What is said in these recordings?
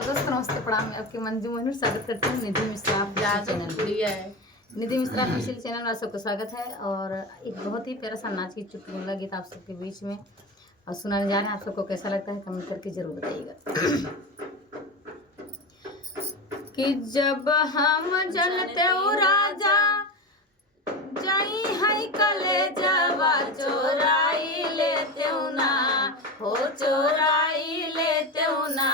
Hello दोस्तों, नमस्ते प्रणाम। मैं आपकी मंजू मनूर स्वागत करती हूँ निधि मिश्रा चैनल है। निधि मिश्रा ऑफिशियल चैनल में आप सबको स्वागत है। और एक बहुत ही प्यारा सा नाच की चुटकुला गीत आप सबके बीच में और सुनाने जा रहे हैं। आप सबको कैसा लगता है कमेंट करके जरूर बताइएगा। कि जब हम जनते हो राजा जाई है कलेजवा चोराई लेते हो ना, हो चोराई लेते हो ना,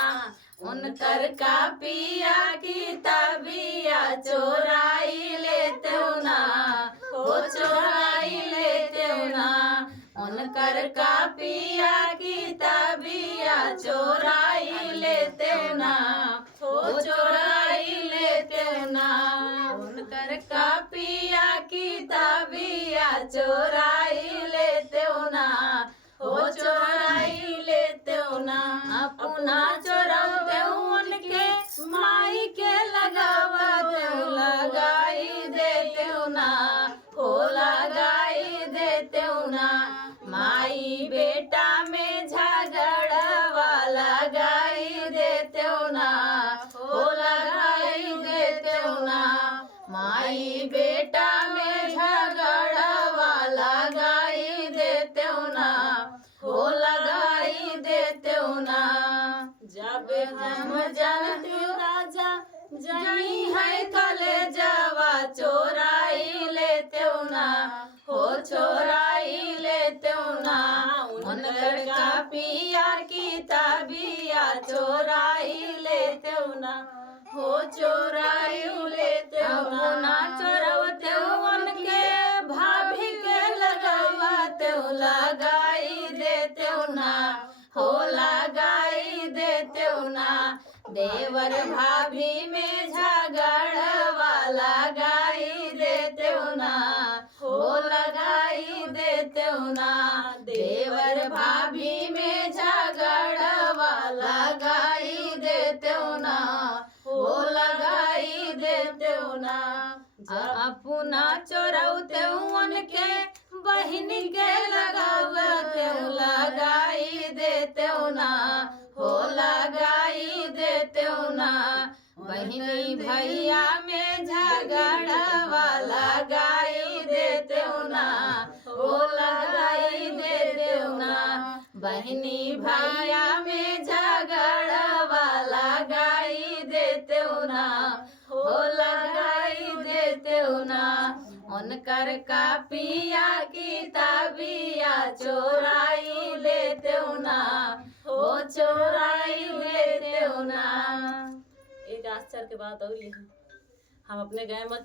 उनकर का पिया की तबिया चोराई लेते हो ना, हो चोराई लेते हो ना, उनकर का पिया की तबिया चोराई लेते हो ना, हो चोराई लेते हो ना, उनकर का पिया की तबिया चोराई लेते हो ना, हो चोराई लेते हो ना, अपना चोराते हो उनके माई के लगावते हो, लगाई देते हो ना, हो लगाई देते हो ना, माई बेटा में झगड़वा लगाई देते हो ना, हो लगाई देते हो ना, माई बेटा में झगड़वा लगाई देते हो ना, हो लगाई देते हो ना। जब हम जानते हो राजा जाई है कलेजवा चोराई लेते हो ना, हो चोराई लेते हो ना, उनकर का पिया की तबिया चोराई लेते हो ना, हो चोराई लेते हो ना, चोरावते हो उनके भाभी के लगावते हो, लगाई देते हो ना, हो लगाई देते हो ना, देवर भाभी में झगड़वा लगाई देते हो ना, हो लगाई देते हो ना, देवर भाभी में झगड़वा लगाई देते हो ना, हो लगाई देते हो ना, अपना चोराते हो उनके बहन के लगावते हो, लगाई देते हो ना, हो लगाई देते हो ना, बहनी भैया में झगड़वा लगाई देते हो ना, हो लगाई देते हो ना, बहनी भैया में झगड़वा लगाई देते हो ना, हो लगाई देते हो ना, उनकर का पिया की तबिया चोराई लेते हो ना, हो चोराई लेते हो ना। एक आश्चर्य की बात और ये है, हम अपने गाय में